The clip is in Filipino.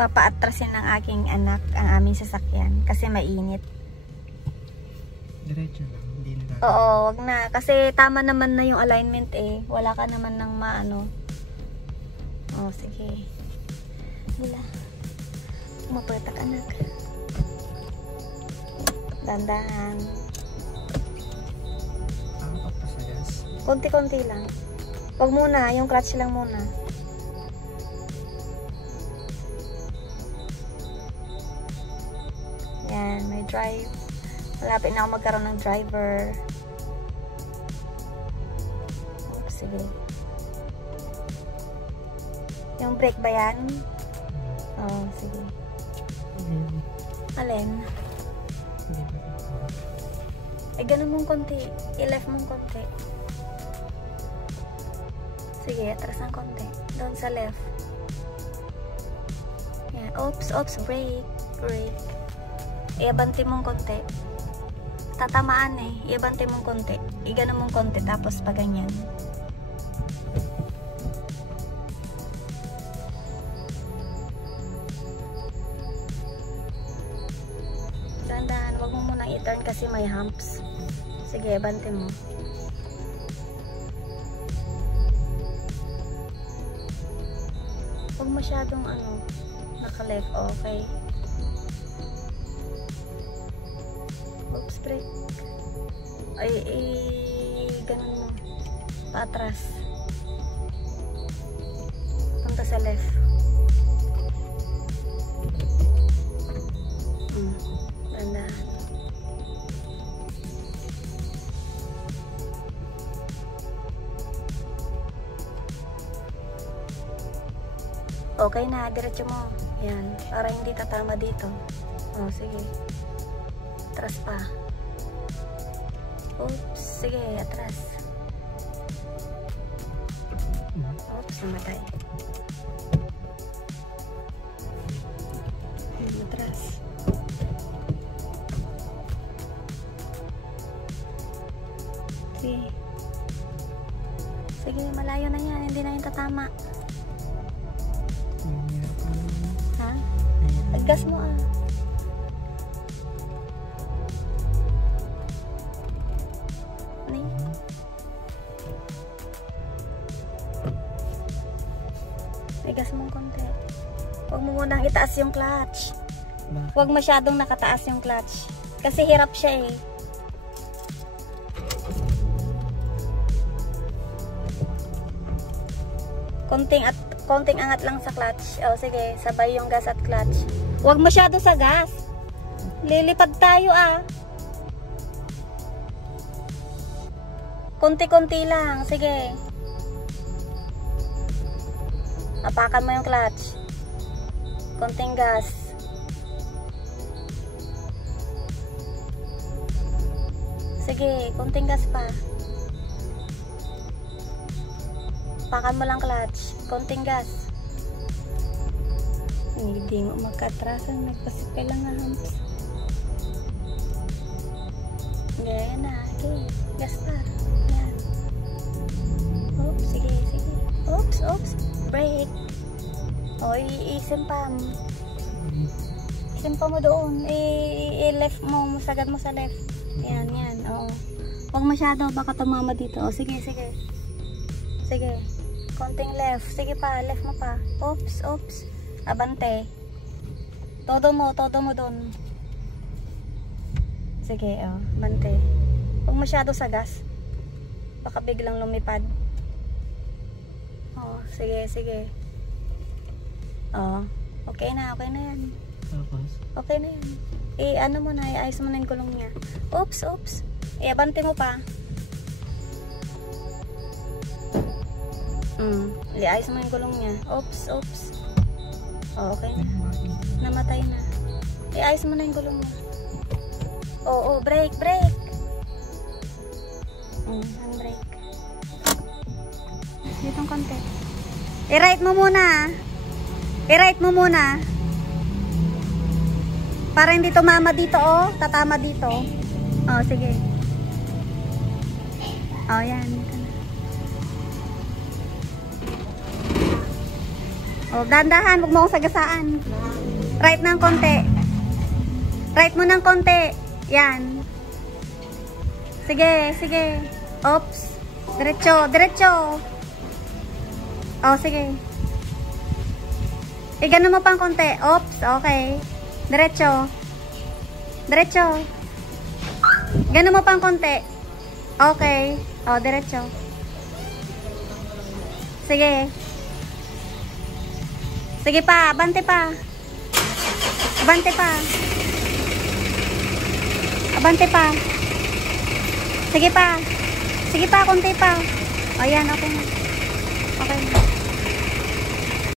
Papaatrasin ng aking anak ang aming sasakyan kasi mainit. Diretso lang, hindi na. Oo, wag na. Kasi tama naman na yung alignment eh. Wala ka naman ng maano. Oh, sige. Wala. Mapatak anak. Dandahan. Pa sa gas. Konti-konti lang. Wag muna, yung clutch lang muna. Yan, may drive. Malapit na ako magkaroon ng driver. Oops, sige. Yung brake ba yan? Oo, sige. Alin? Eh, ganun mong konti. I-left mong konti. Sige, atras ng konti. Doon sa left. Yan. Oops, oops, brake. Brake. Iabante mong konti. Tatamaan eh. Iabante mong konti. Igano mong konti. Tapos pa ganyan. Tandaan. Huwag mo munang i-turn kasi may humps. Sige, iabante mo. Huwag masyadong naka-left. Okay. Oops, brake. Ay, ganun mo. Paatras. Punta sa left. Dandahan. Okay na, diretso mo. Yan, para hindi tatama dito. Oh, sige. Atras pa. Oops, sige, atras. Oops, namatay. Atras. Sige. Sige, malayo na yan. Hindi na yung tatama. Ha? Gas mo ah. Igas mong konti. Huwag mo munang itaas yung clutch. Huwag masyadong nakataas yung clutch. Kasi hirap siya eh. Konting angat lang sa clutch. O sige, sabay yung gas at clutch. Huwag masyado sa gas. Lilipad tayo ah. Konti-konti lang. Sige. Apakan mo yung clutch. Konting gas. Sige, konting gas pa. Apakan mo lang clutch. Konting gas. Hindi mo magkatrasan. Nagpasipay lang nga humps. Ganyan na. Okay. Gas pa. Yan. Oops, sige, sige. Oops, oops. Brake. O, isimpa mo. Isimpa mo doon. I-left mo. Sagad mo sa left. Yan, yan. O. Huwag masyado. Baka tumama dito. O, sige, sige. Sige. Konting left. Sige pa. Left mo pa. Oops, oops. Abante. Todo mo doon. Sige, o. Abante. Huwag masyado sa gas. Baka biglang lumipad. Oh, sige, sige. Oh, okay na yan. Okay na yan. Ano mo na, iayos mo na yung gulong niya. Oops, oops. Iabante mo pa. Iayos mo yung gulong niya. Oops, oops. Oh, okay na. Namatay na. Iayos mo na yung gulong niya. Oo, brake, brake. Handbrake. Ditong konti. I-right mo muna. I-right mo muna. Para hindi tumama dito, oh. Tatama dito. Oh, sige. Oh, yan. O, dahan-dahan. Huwag mo akong sagasaan. Right ng konti. Right mo ng konti. Yan. Sige, sige. Oops. Diretso, diretso. O, sige. Gano mo pang konti. Oops, okay. Diretso. Diretso. Gano mo pang konti. Okay. O, diretso. Sige. Sige pa, abante pa. Abante pa. Abante pa. Sige pa. Sige pa, konti pa. Ayan, okay na.